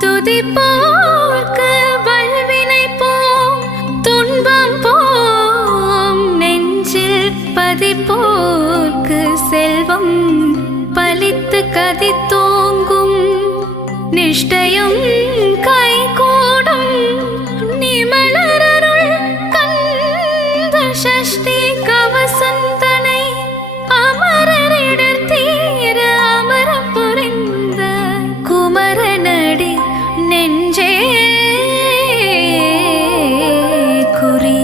துதிப்போர்க்கு வல்வினை போம் துன்பம் போம் நெஞ்சில் பதிப்போர்க்கு செல்வம் பலித்து கதித்தோங்கும் நிஷ்டையும் கைகூடும் நிமலரருள் கந்த சஷ்டி கவசந்தனை அமரரிடர் தீர அமரம் புரிந்த குமரனடி நெஞ்சே குறி.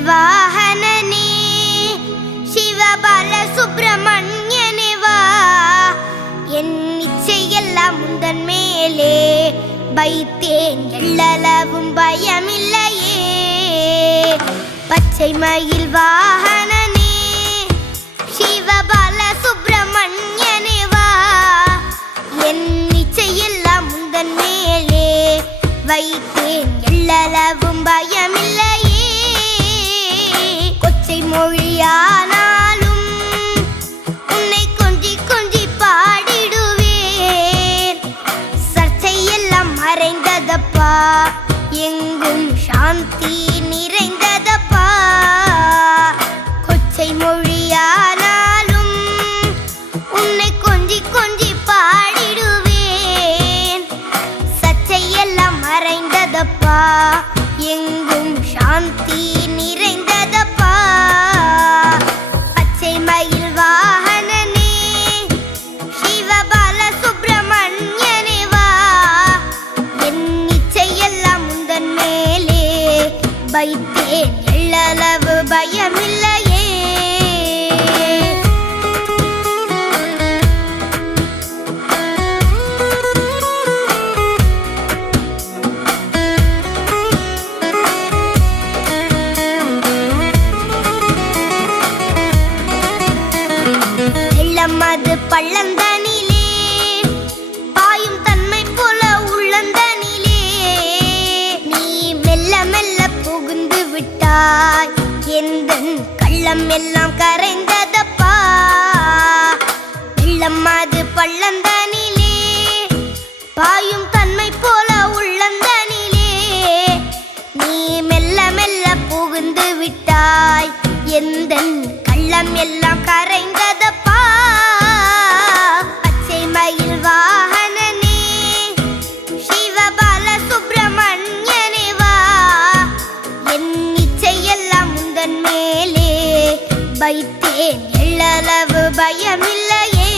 மயில் வாகனனே சிவபால சுப்பிரமணியனே வா, என் இச்சையெல்லாம் முந்தன் மேலே வைத்தேன், எள்ளளவும் பயமில்லையே. பச்சை மயில் வாகனனே சிவபால சுப்பிரமணியனே வா, என் இச்சையெல்லாம் முந்தன் மேலே வைத்தேன், எள்ளளவும் பயமில்லையே. கொச்சை மொழியானாலும் உன்னை கொஞ்சி கொஞ்சி பாடிடுவேன், சர்ச்சையெல்லாம் மறைந்ததப்பா, எங்கும் சாந்தி நிறைந்ததப்பா. கொச்சை மொழியானாலும் உன்னை கொஞ்சி கொஞ்சி பாடிடுவேன், சர்ச்சையெல்லாம் மறைந்ததப்பா, எங்கும் சாந்தி நிறைந்ததப்பா. பச்சை மயில் வாகனனே சிவபால சுப்பிரமணியனே வா, என் இச்சையெல்லாம் முந்தன் மேலே வைத்தேன், எள்ளளவு பயமில்லையே. வெள்ளமது பள்ளந்தனிலே பாயும் தன்மை போல உள்ளந்தனிலே, நீ மெல்ல மெல்ல புகுந்து விட்டாய், எந்தன் கள்ளம் எல்லாம் கரைந்ததப்பா. வெள்ளமது பள்ளந்தனிலே பாயும் தன்மை போல உள்ளந்தனிலே, நீ மெல்ல மெல்ல புகுந்து விட்டாய், எந்தன் கள்ளம் எல்லாம் கரைந்ததப்பா. பச்சை மயில் வாகனனே சிவபால சுப்பிரமணியனே வா, என் இச்சையெல்லாம் முந்தன் மேலே வைத்தேன், எள்ளளவு பயமில்லையே.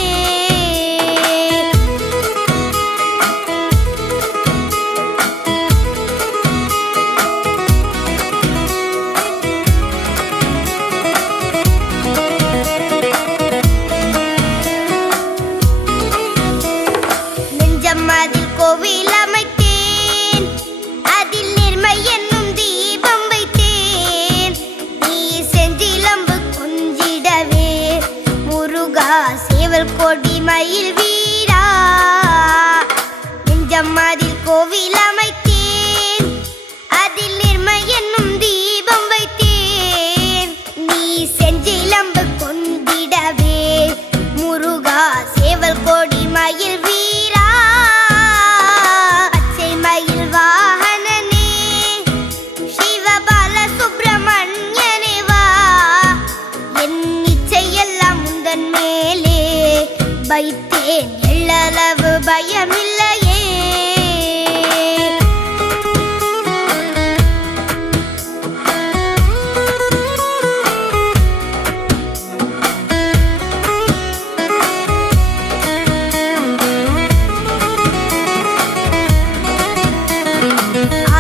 அதில் கோவில் அமைத்தேன், அதில் நேர்மை என்னும் தீபம் வைத்தேன், நீ செஞ்சிலம்பு கொஞ்சிடவே முருகா சேவல் கொடி மயில் வீரா. நெஞ்சம் அதில் கோவில் அமைத்தேன், அதில் நேர்மை என்னும் தீபம் வைத்தேன், நீ செஞ்சிலம்பு கொண்டிடவே முருகா சேவல் கொடி மயில் வீரா. வைத்தேன், எள்ளளவு பயமில்லையே.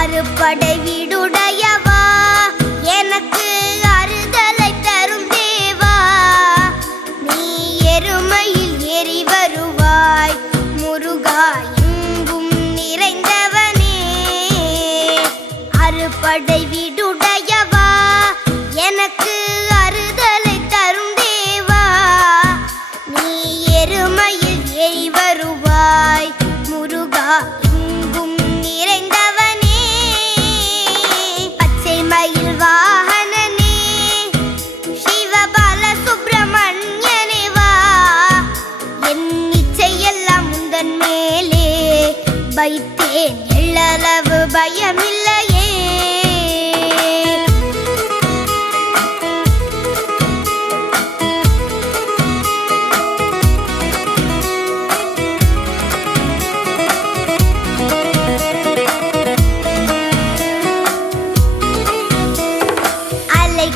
அறுபடை வீடுடையவா, எனக்கு அறுதலை தரும் தேவா, நீ எருமையில் ஏறி வருவாய் முருகா, எங்கும் நிறைந்தவனே. அறுபடை வீடுடையவா, எனக்கு அறுதலை தரும் தேவா, நீ எருமையில் ஏறி வருவாய் முருகா, எங்கும் நிறைந்தவனே. பச்சை மயில் வாகனனே சிவபால சுப்பிரமணியனே வா, என் இச்சையெல்லாம் முந்தன் மேலே வைத்தேன், எள்ளளவு பயமில்லையே.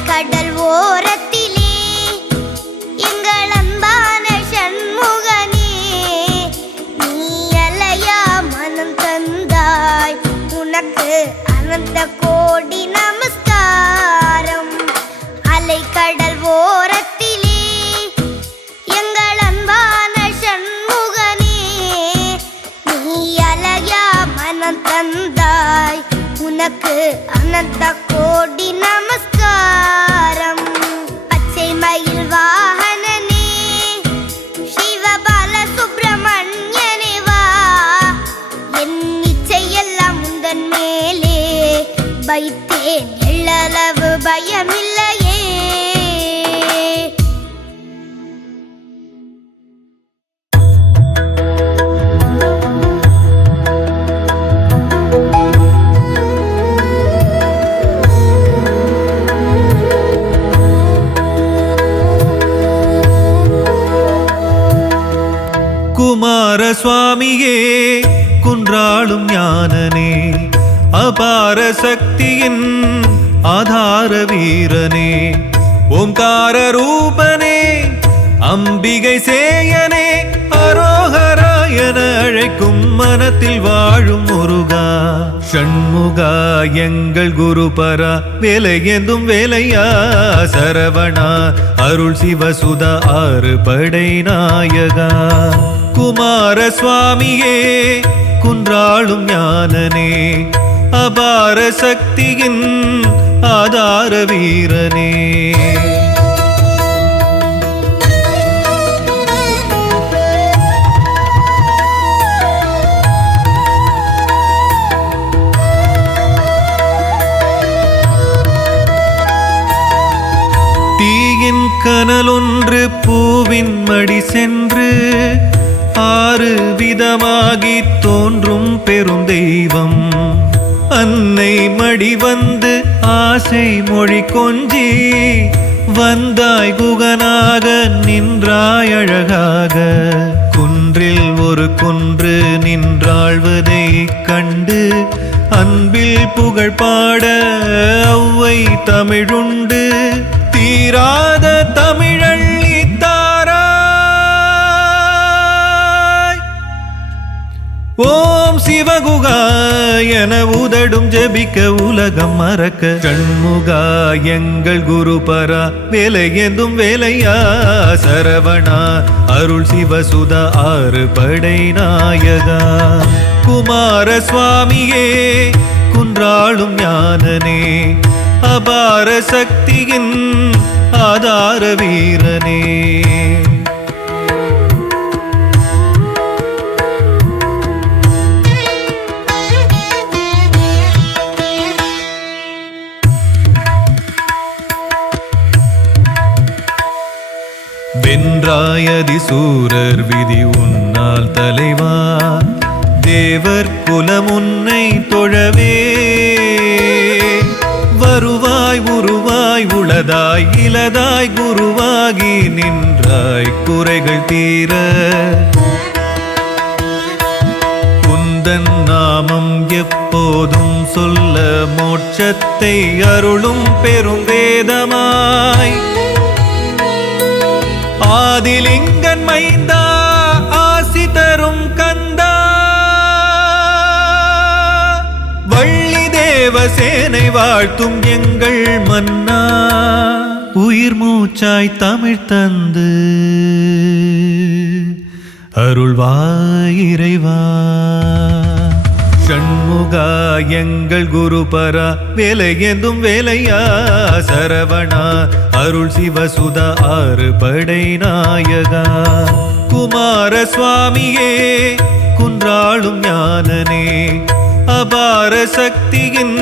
கடல் ஓரத்திலே எங்கள் அன்பான சண்முகனே, நீ அலையா மனம் தந்தாய், உனக்கு அனந்த கோடி நமஸ்காரம். அனந்த கோடி நமஸ்காரம். பச்சை மயில் வாகனனே சிவபால சுப்பிரமணியனே வா, என் இச்சையெல்லாம் உந்தன் மேலே வைத்தேன், எள்ளளவு பயமில்லையே. குமார சுவாமியே குன்றாளும் ஞானனே, அபார சக்தியின் ஆதார வீரனே, ஓம்கார ரூபனே அம்பிகை சேயனே, அரோகரா என அழைக்கும் மனத்தில் வாழும் முருகா. ஷண்முகா எங்கள் குருபரா, வேலை ஏந்தும் வேலையா சரவணா, அருள் சிவசுதா ஆறு படை நாயகா. குமார சுவாமியே குன்றாளும் ஞானனே, அபார சக்தியின் ஆதார வீரனே. தீயின் கனலொன்று பூவின் மடி சென்று ஆறு விதமாகி தோன்றும் பெரும் தெய்வம். அன்னை மடி வந்து ஆசை மொழி கொஞ்சி வந்தாய் குகனாக நின்றாய் அழகாக. குன்றில் ஒரு குன்று நின்றாழ்வதை கண்டு அன்பில் புகழ் பாட ஔவை தமிழுண்டு, தீராத தமிழள்ளி தாராய். ஓம் சிவகுகா என உதடும் ஜபிக்க உலகம் மறக்க. ஷண்முகா எங்கள் குருபரா, வேலை ஏந்தும் வேலையா சரவணா, அருள் சிவசுதா ஆறு படை நாயகா. குமார சுவாமியே குன்றாளும் ஞானனே, அபார சக்தியின் ஆதார வீரனே. வென்றாயதி சூரர் விதி உன்னால் தலைவா, தேவர் குலம் உன்னை தொழவே. வருவாய் உருவாய் உளதாய் இலதாய் குருவாகி நின்றாய் குறைகள் தீர. உந்தன் நாமம் எப்போதும் சொல்ல மோட்சத்தை அருளும் பெரும் வேதமாய். ஆதிலிங்கன் மைந்தா ஆசி தரும் கந்தா, வள்ளி தேவசேனை வாழ்த்தும் எங்கள் மன்னா. உயிர் மூச்சாய் தமிழ் தந்து அருள்வாய் இறைவா. ஷண்முகா எங்கள் குருபரா, வேலை ஏந்தும் வேலையா சரவணா, அருள் சிவசுதா ஆறு படை நாயகா. குமார சுவாமியே குன்றாளும் ஞானனே, அபார சக்தியின்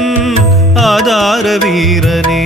ஆதார வீரனே.